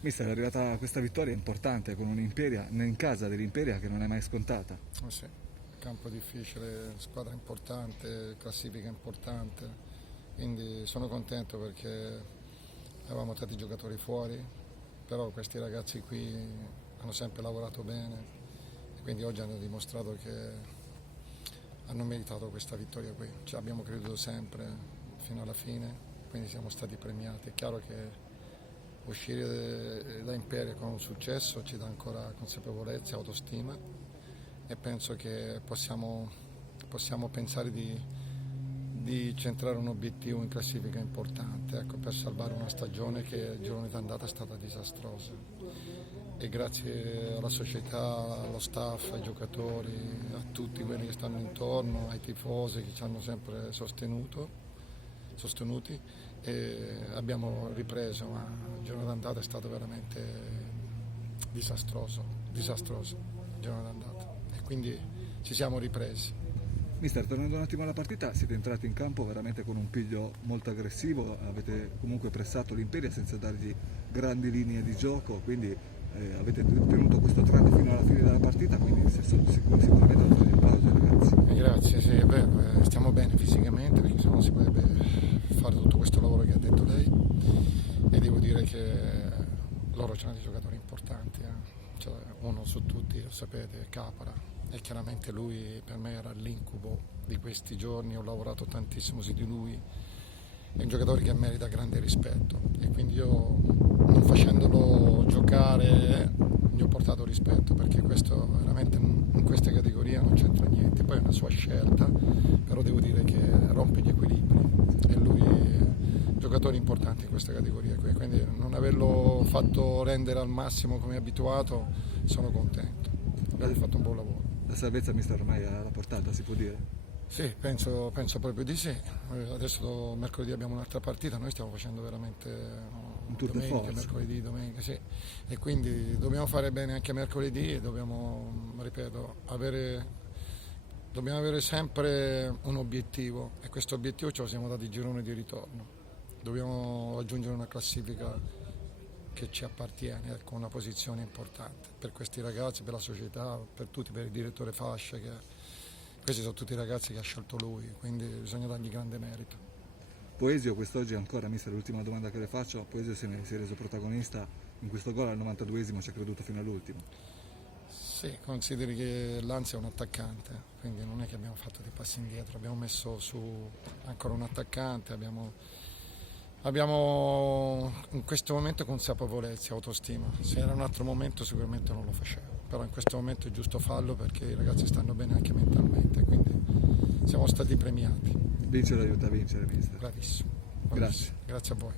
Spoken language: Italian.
Mister, è arrivata questa vittoria importante con un'Imperia, in casa dell'Imperia che non è mai scontata. Sì, campo difficile, squadra importante, classifica importante, quindi sono contento perché avevamo tanti giocatori fuori, però questi ragazzi qui hanno sempre lavorato bene e quindi oggi hanno dimostrato che hanno meritato questa vittoria qui. Ci abbiamo creduto sempre fino alla fine, quindi siamo stati premiati. È chiaro che uscire da Imperia con un successo ci dà ancora consapevolezza e autostima e penso che possiamo pensare di centrare un obiettivo in classifica importante, ecco, per salvare una stagione che il girone d'andata è stata disastrosa. E grazie alla società, allo staff, ai giocatori, a tutti quelli che stanno intorno, ai tifosi che ci hanno sempre sostenuti e abbiamo ripreso, ma il giorno d'andata è stato veramente disastroso il giorno d'andata e quindi ci siamo ripresi. Mister, tornando un attimo alla partita, siete entrati in campo veramente con un piglio molto aggressivo, avete comunque pressato l'Imperia senza dargli grandi linee di gioco, quindi avete tenuto questo trend fino alla fine della partita, quindi sicuramente da fare gli applausi ai ragazzi. Grazie, sì, è vero, stiamo bene fisicamente perché sennò si potrebbe fare tutto questo lavoro che ha detto lei e devo dire che loro c'hanno dei giocatori importanti, cioè, uno su tutti, lo sapete, è Capara e chiaramente lui per me era l'incubo di questi giorni, ho lavorato tantissimo su di lui, è un giocatore che merita grande rispetto e quindi io non facendolo giocare gli ho portato rispetto perché questo veramente in queste categorie non c'entra niente, poi è una sua scelta, però devo dire che rompe gli equilibri e lui è un giocatore importante in questa categoria qui, quindi non averlo fatto rendere al massimo come abituato sono contento, abbiamo fatto un buon lavoro. La salvezza, mister, ormai è alla portata, si può dire? Sì, penso proprio di sì. Adesso mercoledì abbiamo un'altra partita, noi stiamo facendo veramente Un tour de domenica, force. mercoledì, domenica, sì. E quindi dobbiamo fare bene anche mercoledì e dobbiamo, ripeto, dobbiamo avere sempre un obiettivo e questo obiettivo ce lo siamo dati girone di ritorno. Dobbiamo raggiungere una classifica che ci appartiene, con una posizione importante per questi ragazzi, per la società, per tutti, per il direttore Fascia, questi sono tutti i ragazzi che ha scelto lui, quindi bisogna dargli grande merito. Poesio quest'oggi ancora, mister, l'ultima domanda che le faccio, Poesio si è reso protagonista in questo gol al 92esimo, ci ha creduto fino all'ultimo. Sì, consideri che l'Ansia è un attaccante, quindi non è che abbiamo fatto dei passi indietro, abbiamo messo su ancora un attaccante, abbiamo in questo momento consapevolezza, autostima. Se era un altro momento sicuramente non lo facevo, però in questo momento è giusto farlo perché i ragazzi stanno bene anche mentalmente, quindi siamo stati premiati. Vincere aiuta a vincere, mister. Bravissimo. Grazie. Grazie a voi.